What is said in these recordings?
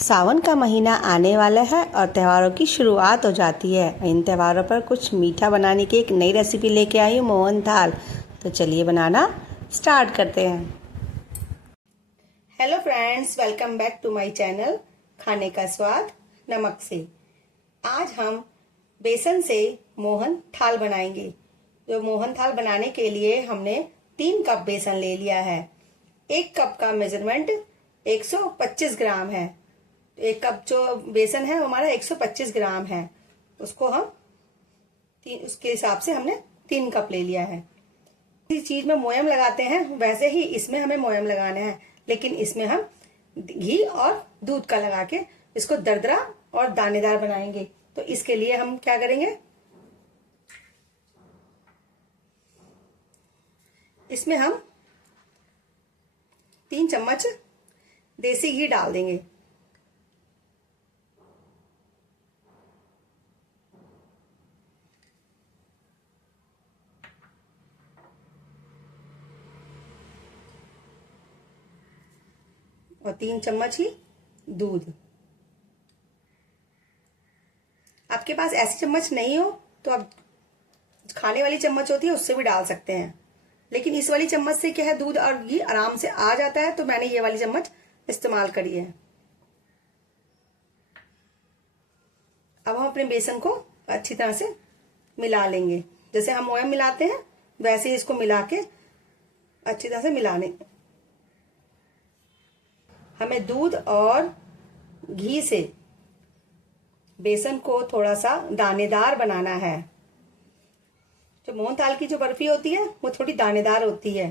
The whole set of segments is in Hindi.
सावन का महीना आने वाला है और त्योहारों की शुरुआत हो जाती है। इन त्योहारों पर कुछ मीठा बनाने की एक नई रेसिपी लेके आई हूँ, मोहन थाल। तो चलिए बनाना स्टार्ट करते हैं। Hello friends, welcome back to my channel खाने का स्वाद नमक से। आज हम बेसन से मोहन थाल बनाएंगे। जो मोहन थाल बनाने के लिए हमने 3 कप बेसन ले लिया है। 1 कप का मेजरमेंट 125 ग्राम है। 1 कप जो बेसन है हमारा 125 ग्राम है। उसको हम उसके हिसाब से हमने 3 कप ले लिया है। इस चीज में मोयम लगाते हैं वैसे ही इसमें हमें मोयम लगाना है, लेकिन इसमें हम घी और दूध का लगा के इसको दरदरा और दानेदार बनाएंगे। तो इसके लिए हम क्या करेंगे, इसमें हम 3 चम्मच देसी घी डाल देंगे। और 3 चम्मच ही दूध। आपके पास ऐसी चम्मच नहीं हो तो आप खाने वाली चम्मच होती है उससे भी डाल सकते हैं, लेकिन इस वाली चम्मच से क्या है, दूध और घी आराम से आ जाता है, तो मैंने ये वाली चम्मच इस्तेमाल करी है। अब हम अपने बेसन को अच्छी तरह से मिला लेंगे। जैसे हम मोयम मिलाते हैं वैसे ही इसको मिला के अच्छी तरह से मिलाने। हमें दूध और घी से बेसन को थोड़ा सा दानेदार बनाना है। जो मोहन थाल की जो बर्फी होती है वो थोड़ी दानेदार होती है।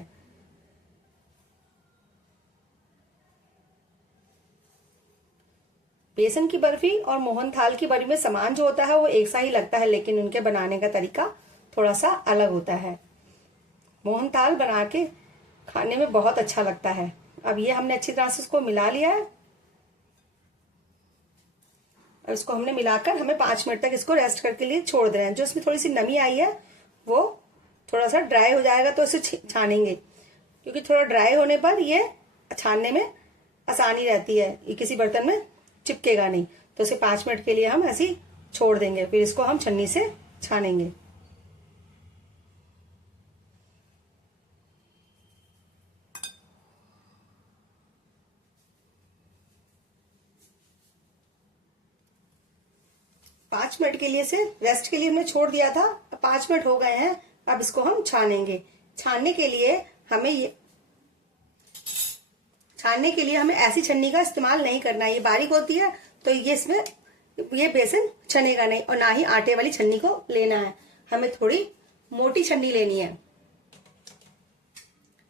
बेसन की बर्फी और मोहन थाल की बर्फी में सामान जो होता है वो एक सा ही लगता है, लेकिन उनके बनाने का तरीका थोड़ा सा अलग होता है। मोहन थाल बना के खाने में बहुत अच्छा लगता है। अब ये हमने अच्छी तरह से इसको मिला लिया है। अब इसको हमने मिलाकर हमें 5 मिनट तक इसको रेस्ट करके लिए छोड़ देना है। जो इसमें थोड़ी सी नमी आई है वो थोड़ा सा ड्राई हो जाएगा तो इसे छानेंगे, क्योंकि थोड़ा ड्राई होने पर ये छानने में आसानी रहती है, ये किसी बर्तन में चिपकेगा नहीं। तो इसे 5 मिनट के लिए हम ऐसे ही छोड़ देंगे, फिर इसको हम छन्नी से छानेंगे। पांच मिनट के लिए से रेस्ट के लिए हमने छोड़ दिया था। 5 मिनट हो गए हैं। अब इसको हम छानेंगे। छानने के लिए हमें ऐसी छन्नी का इस्तेमाल नहीं करना है, ये बारीक होती है तो ये बेसन छनेगा नहीं। और ना ही आटे वाली छन्नी को लेना है, हमें थोड़ी मोटी छन्नी लेनी है।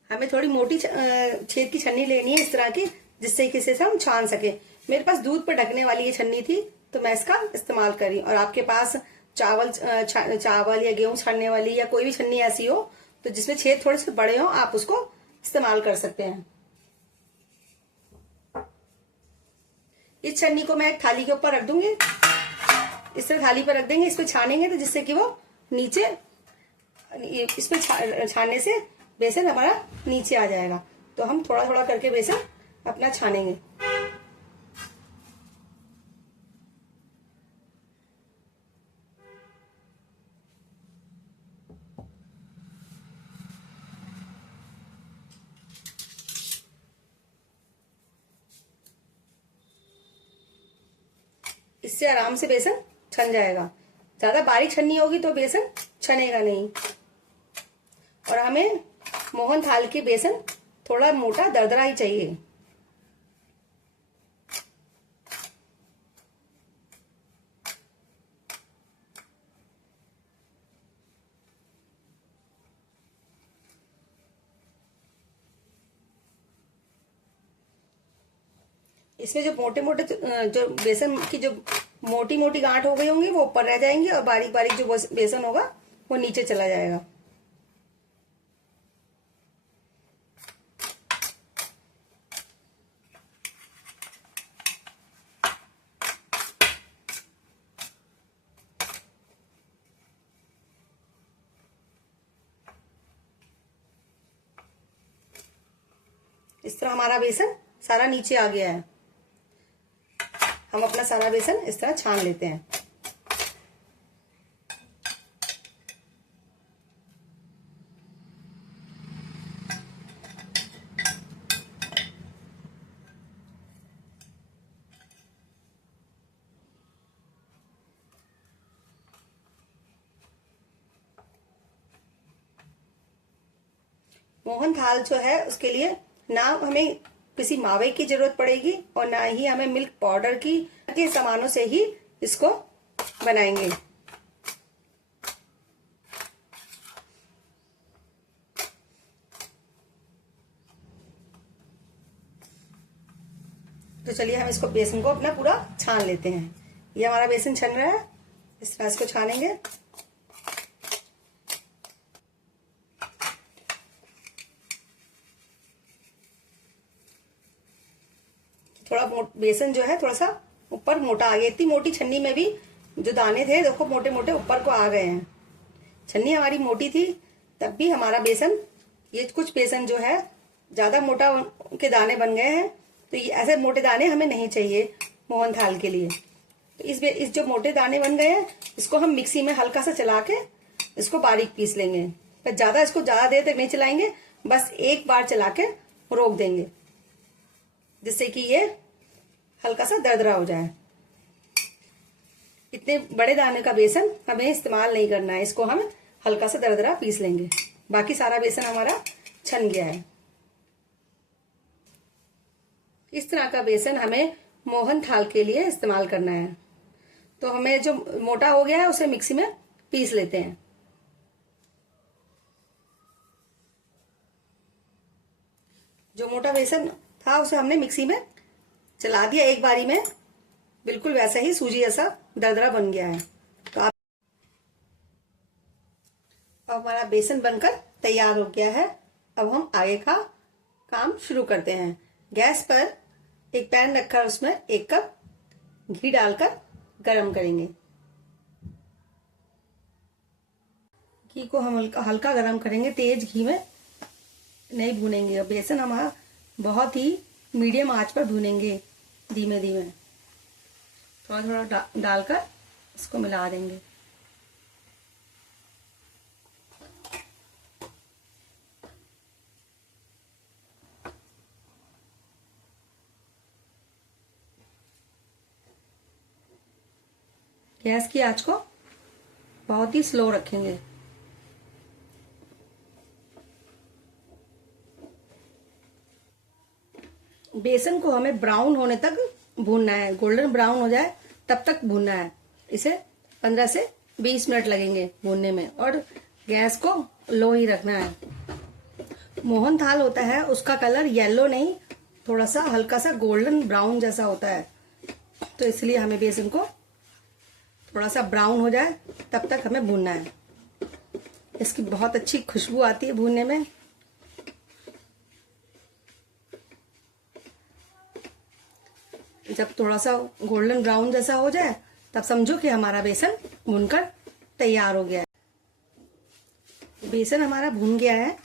हमें थोड़ी मोटी छेद की छन्नी लेनी है इस तरह की, जिससे किसी से हम छान सके। मेरे पास दूध पर ढकने वाली ये छन्नी थी तो मैं इसका इस्तेमाल करी। और आपके पास चावल या गेहूं छानने वाली या कोई भी छन्नी ऐसी हो तो जिसमें छेद थोड़े से बड़े हो, आप उसको इस्तेमाल कर सकते हैं। इस छन्नी को मैं एक थाली के ऊपर रख दूंगी। इस तरह थाली पर रख देंगे, इस पर छानेंगे तो जिससे कि वो नीचे, इसमें छानने से बेसन हमारा नीचे आ जाएगा। तो हम थोड़ा थोड़ा करके बेसन अपना छानेंगे। इससे आराम से बेसन छन जाएगा। ज्यादा बारीक छन्नी होगी तो बेसन छनेगा नहीं। और हमें मोहन थाल की बेसन थोड़ा मोटा दरदरा ही चाहिए। इसमें जो मोटे मोटे जो बेसन की जो मोटी मोटी गांठ हो गई होंगी वो ऊपर रह जाएंगी, और बारीक बारीक जो बेसन होगा वो नीचे चला जाएगा। इस तरह हमारा बेसन सारा नीचे आ गया है। हम अपना सारा बेसन इस तरह छान लेते हैं। मोहन थाल जो है उसके लिए ना हमें किसी मावे की जरूरत पड़ेगी और ना ही हमें मिल्क पाउडर की के सामानों से ही इसको बनाएंगे। तो चलिए हम इसको बेसन को अपना पूरा छान लेते हैं। ये हमारा बेसन छन रहा है, इस तरह इसको छानेंगे। थोड़ा बेसन जो है थोड़ा सा ऊपर मोटा आ गया। इतनी मोटी छन्नी में भी जो दाने थे देखो मोटे मोटे ऊपर को आ गए हैं। छन्नी हमारी मोटी थी तब भी हमारा बेसन, ये कुछ बेसन जो है ज्यादा मोटा के दाने बन गए हैं। तो ये ऐसे मोटे दाने हमें नहीं चाहिए मोहन थाल के लिए। तो इस जो मोटे दाने बन गए हैं इसको हम मिक्सी में हल्का सा चला के इसको बारीक पीस लेंगे। पर इसको ज्यादा देर तक नहीं चलाएंगे, बस एक बार चला के रोक देंगे जिससे कि ये हल्का सा दरदरा हो जाए। इतने बड़े दाने का बेसन हमें इस्तेमाल नहीं करना है, इसको हम हल्का सा दरदरा पीस लेंगे। बाकी सारा बेसन हमारा छन गया है। इस तरह का बेसन हमें मोहन थाल के लिए इस्तेमाल करना है। तो हमें जो मोटा हो गया है उसे मिक्सी में पीस लेते हैं। जो मोटा बेसन था उसे हमने मिक्सी में चला दिया एक बारी में, बिल्कुल वैसा ही सूजी जैसा दरदरा बन गया है। तो अब हमारा बेसन बनकर तैयार हो गया है। अब हम आगे का काम शुरू करते हैं। गैस पर एक पैन रखकर उसमें 1 कप घी डालकर गरम करेंगे। घी को हम हल्का गरम करेंगे, तेज घी में नहीं भूनेंगे। बेसन हमारा बहुत ही मीडियम आंच पर भूनेंगे, धीमे धीमे थोड़ा थोड़ा डालकर इसको मिला देंगे। गैस की आंच को बहुत ही स्लो रखेंगे। बेसन को हमें ब्राउन होने तक भूनना है, गोल्डन ब्राउन हो जाए तब तक भूनना है। इसे 15 से 20 मिनट लगेंगे भूनने में और गैस को लो ही रखना है। मोहन थाल होता है उसका कलर येलो नहीं, थोड़ा सा हल्का सा गोल्डन ब्राउन जैसा होता है। तो इसलिए हमें बेसन को थोड़ा सा ब्राउन हो जाए तब तक हमें भूनना है। इसकी बहुत अच्छी खुशबू आती है भूनने में। जब थोड़ा सा गोल्डन ब्राउन जैसा हो जाए तब समझो कि हमारा बेसन भूनकर तैयार हो गया है। बेसन हमारा भून गया है,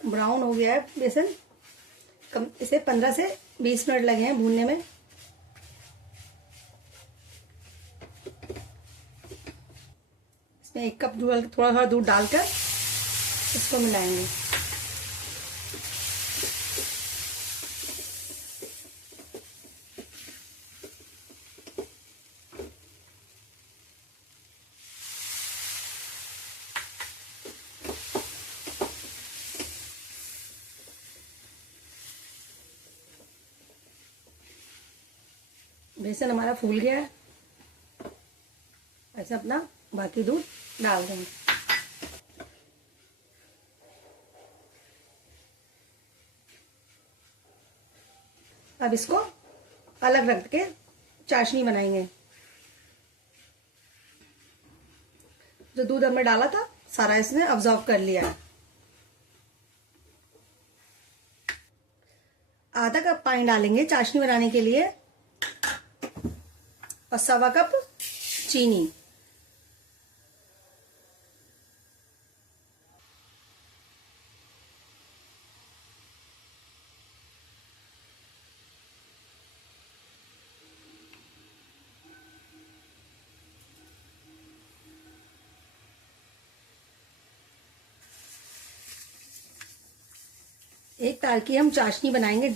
ब्राउन हो गया है बेसन। इसे 15 से 20 मिनट लगे हैं भूनने में। इसमें 1 कप थोड़ा थोड़ा दूध डालकर इसको मिलाएंगे। बेसन हमारा फूल गया है। ऐसे अपना बाकी दूध डाल देंगे। अब इसको अलग रख के चाशनी बनाएंगे। जो दूध हमने डाला था सारा इसने अब्जॉर्ब कर लिया है। आधा कप पानी डालेंगे चाशनी बनाने के लिए और 1.25 कप चीनी। एक तार की हम चाशनी बनाएंगे,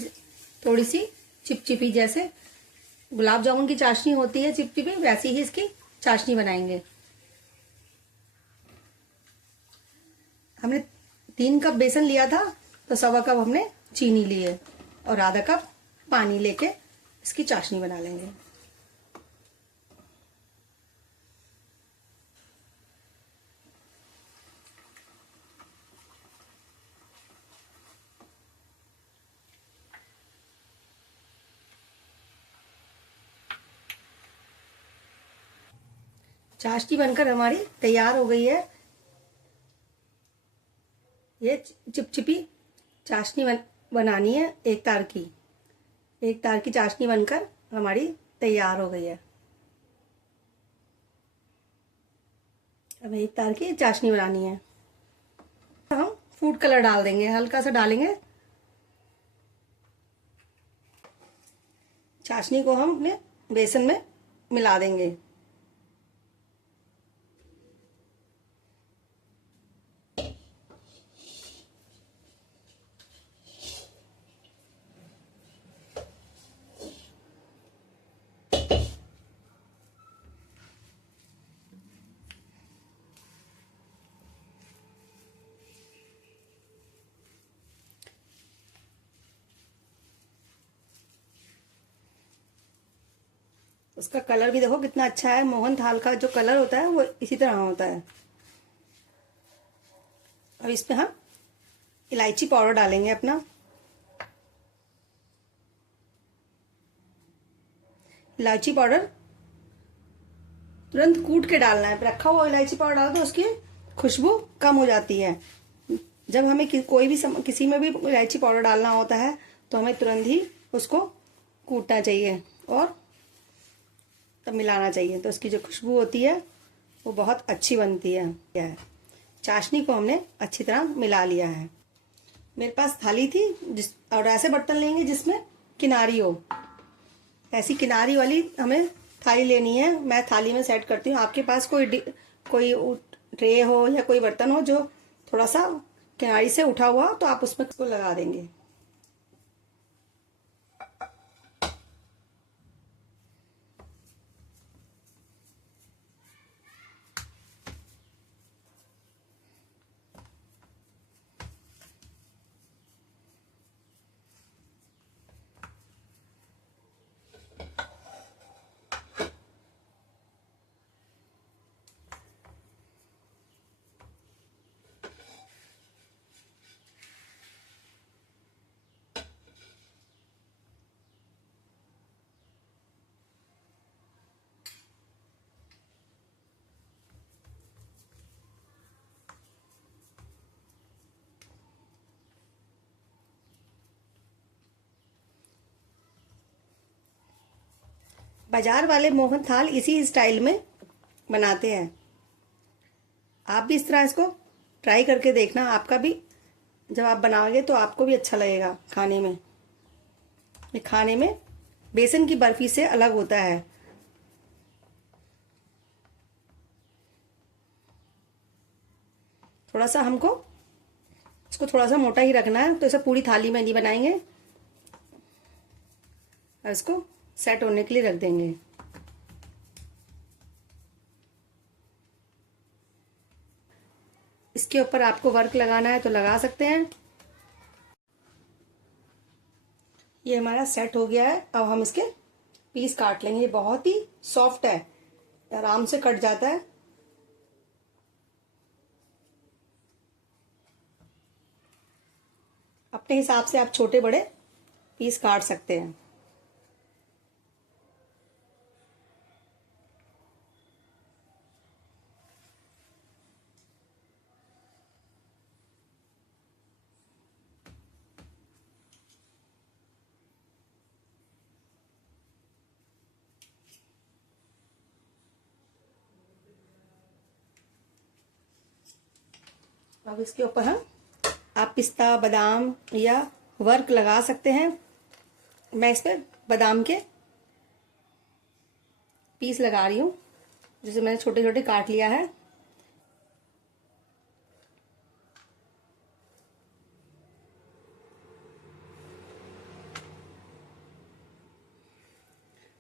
थोड़ी सी चिपचिपी, जैसे गुलाब जामुन की चाशनी होती है चिपचिपी, वैसी ही इसकी चाशनी बनाएंगे। हमने 3 कप बेसन लिया था, तो 1.25 कप हमने चीनी ली है और आधा कप पानी लेके इसकी चाशनी बना लेंगे। चाशनी बनकर हमारी तैयार हो गई है। ये चिपचिपी चाशनी बनानी है एक तार की। एक तार की चाशनी बनकर हमारी तैयार हो गई है। अब एक तार की चाशनी बनानी है। हम फूड कलर डाल देंगे, हल्का सा डालेंगे। चाशनी को हम अपने बेसन में मिला देंगे। उसका कलर भी देखो कितना अच्छा है। मोहन थाल का जो कलर होता है वो इसी तरह होता है। अब इसमें हम इलायची पाउडर डालेंगे अपना। इलायची पाउडर तुरंत कूट के डालना है। रखा हुआ इलायची पाउडर डाल दो, उसकी खुशबू कम हो जाती है। जब हमें कोई भी किसी में भी इलायची पाउडर डालना होता है तो हमें तुरंत ही उसको कूटना चाहिए और तब मिलाना चाहिए, तो उसकी जो खुशबू होती है वो बहुत अच्छी बनती है। चाशनी को हमने अच्छी तरह मिला लिया है। मेरे पास थाली थी और ऐसे बर्तन लेंगे जिसमें किनारी हो। ऐसी किनारी वाली हमें थाली लेनी है। मैं थाली में सेट करती हूँ। आपके पास कोई ट्रे हो या कोई बर्तन हो जो थोड़ा सा किनारी से उठा हुआ, तो आप उसमें इसको लगा देंगे। बाजार वाले मोहन थाल इसी स्टाइल में बनाते हैं। आप भी इस तरह इसको ट्राई करके देखना। आपका भी जब आप बनाओगे तो आपको भी अच्छा लगेगा खाने में। ये खाने में बेसन की बर्फी से अलग होता है। थोड़ा सा हमको इसको थोड़ा सा मोटा ही रखना है, तो इसे पूरी थाली में नहीं बनाएंगे और इसको सेट होने के लिए रख देंगे। इसके ऊपर आपको वर्क लगाना है तो लगा सकते हैं। ये हमारा सेट हो गया है। अब हम इसके पीस काट लेंगे। ये बहुत ही सॉफ्ट है, आराम से कट जाता है। अपने हिसाब से आप छोटे बड़े पीस काट सकते हैं। अब इसके ऊपर हम आप पिस्ता बादाम या वर्क लगा सकते हैं। मैं इस पर बादाम के पीस लगा रही हूँ, जिसे मैंने छोटे छोटे काट लिया है।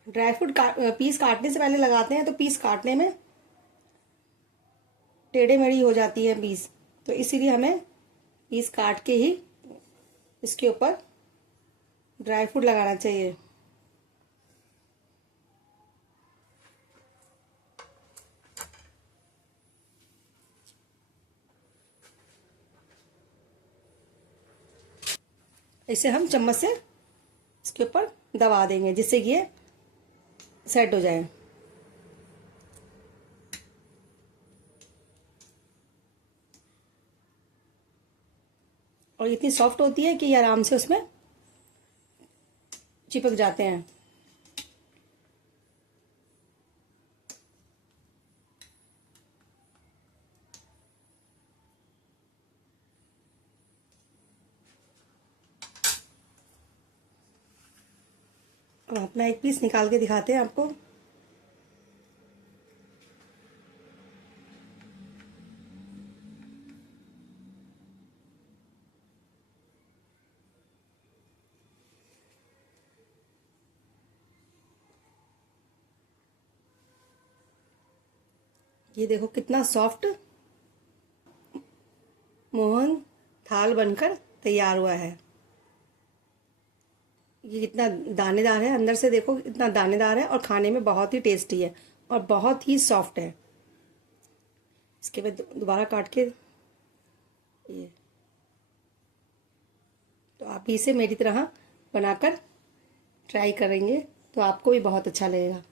ड्राई फ्रूट पीस काटने से पहले लगाते हैं तो पीस काटने में टेढ़े मेढ़ी हो जाती है पीस, तो इसीलिए हमें पीस काट के ही इसके ऊपर ड्राई फ्रूट लगाना चाहिए। इसे हम चम्मच से इसके ऊपर दबा देंगे जिससे कि ये सेट हो जाए। और इतनी सॉफ्ट होती है कि ये आराम से उसमें चिपक जाते हैं। अब अपना एक पीस निकाल के दिखाते हैं आपको। ये देखो कितना सॉफ्ट मोहन थाल बनकर तैयार हुआ है। ये कितना दानेदार है, अंदर से देखो इतना दानेदार है और खाने में बहुत ही टेस्टी है और बहुत ही सॉफ्ट है। इसके बाद दोबारा काट के ये, तो आप इसे मेरी तरह बनाकर ट्राई करेंगे तो आपको भी बहुत अच्छा लगेगा।